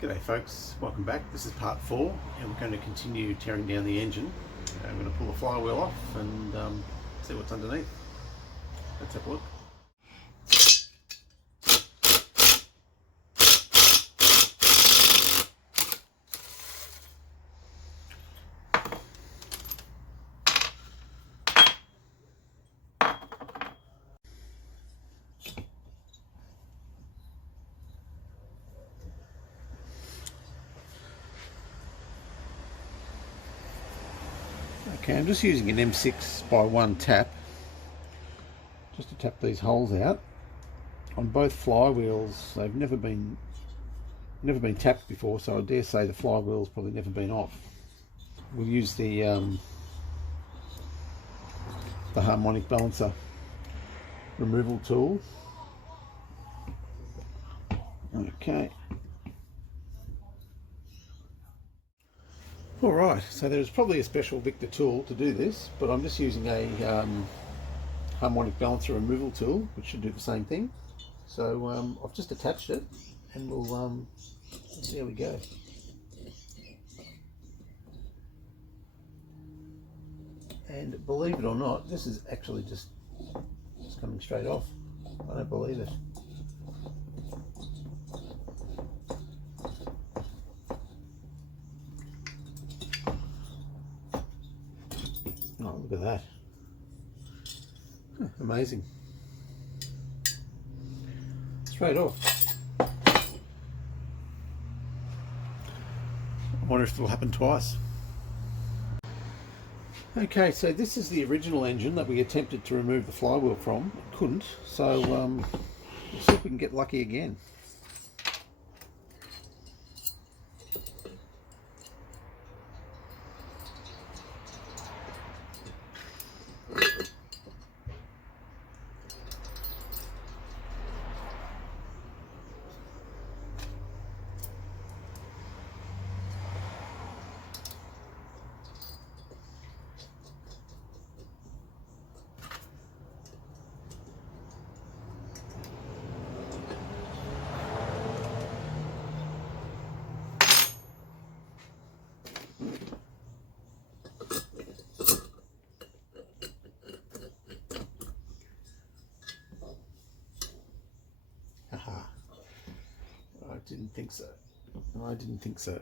G'day folks, welcome back. This is part 4 and we're going to continue tearing down the engine. I'm going to pull the flywheel off and see what's underneath. Let's have a look. Okay, I'm just using an M6x1 tap just to tap these holes out. On both flywheels, they've never been tapped before, so I dare say the flywheel's probably never been off. We'll use the harmonic balancer removal tool. Okay. Alright, so there's probably a special Victa tool to do this, but I'm just using a harmonic balancer removal tool, which should do the same thing. So I've just attached it, and we'll there we go. And believe it or not, this is actually just coming straight off. I don't believe it. Oh, look at that. Amazing. Straight off. I wonder if it'll happen twice. Okay, so this is the original engine that we attempted to remove the flywheel from. It couldn't, so we'll see if we can get lucky again. I didn't think so. I didn't think so.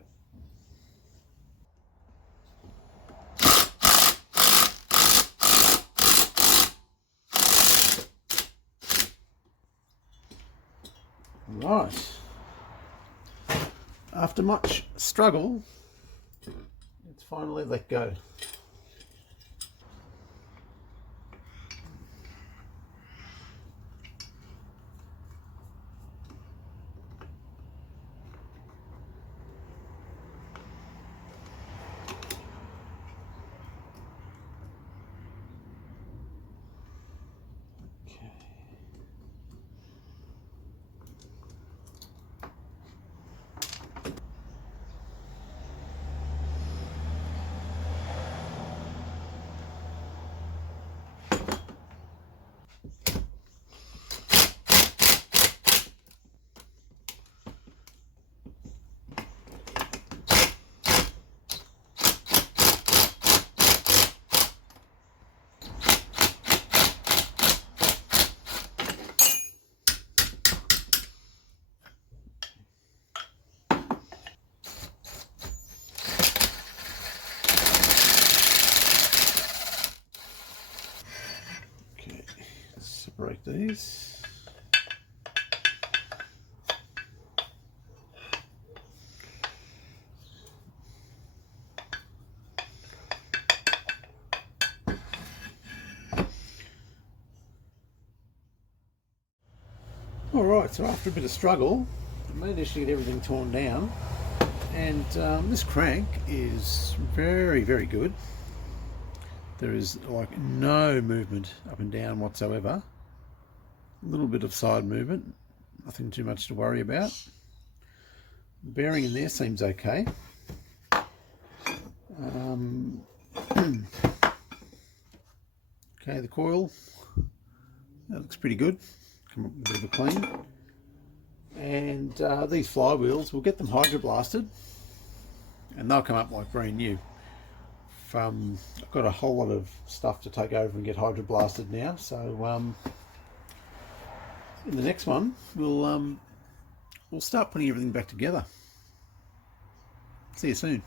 Right. After much struggle, it's finally let go. Separate these. Alright, so after a bit of struggle, I managed to get everything torn down, and this crank is very, very good. There is like no movement up and down whatsoever. A little bit of side movement, nothing too much to worry about. The bearing in there seems okay. Okay, the coil, that looks pretty good. Come up with a bit of a clean. And these flywheels, we'll get them hydroblasted, and they'll come up like brand new. I've got a whole lot of stuff to take over and get hydroblasted now, so in the next one we'll start putting everything back together. See you soon.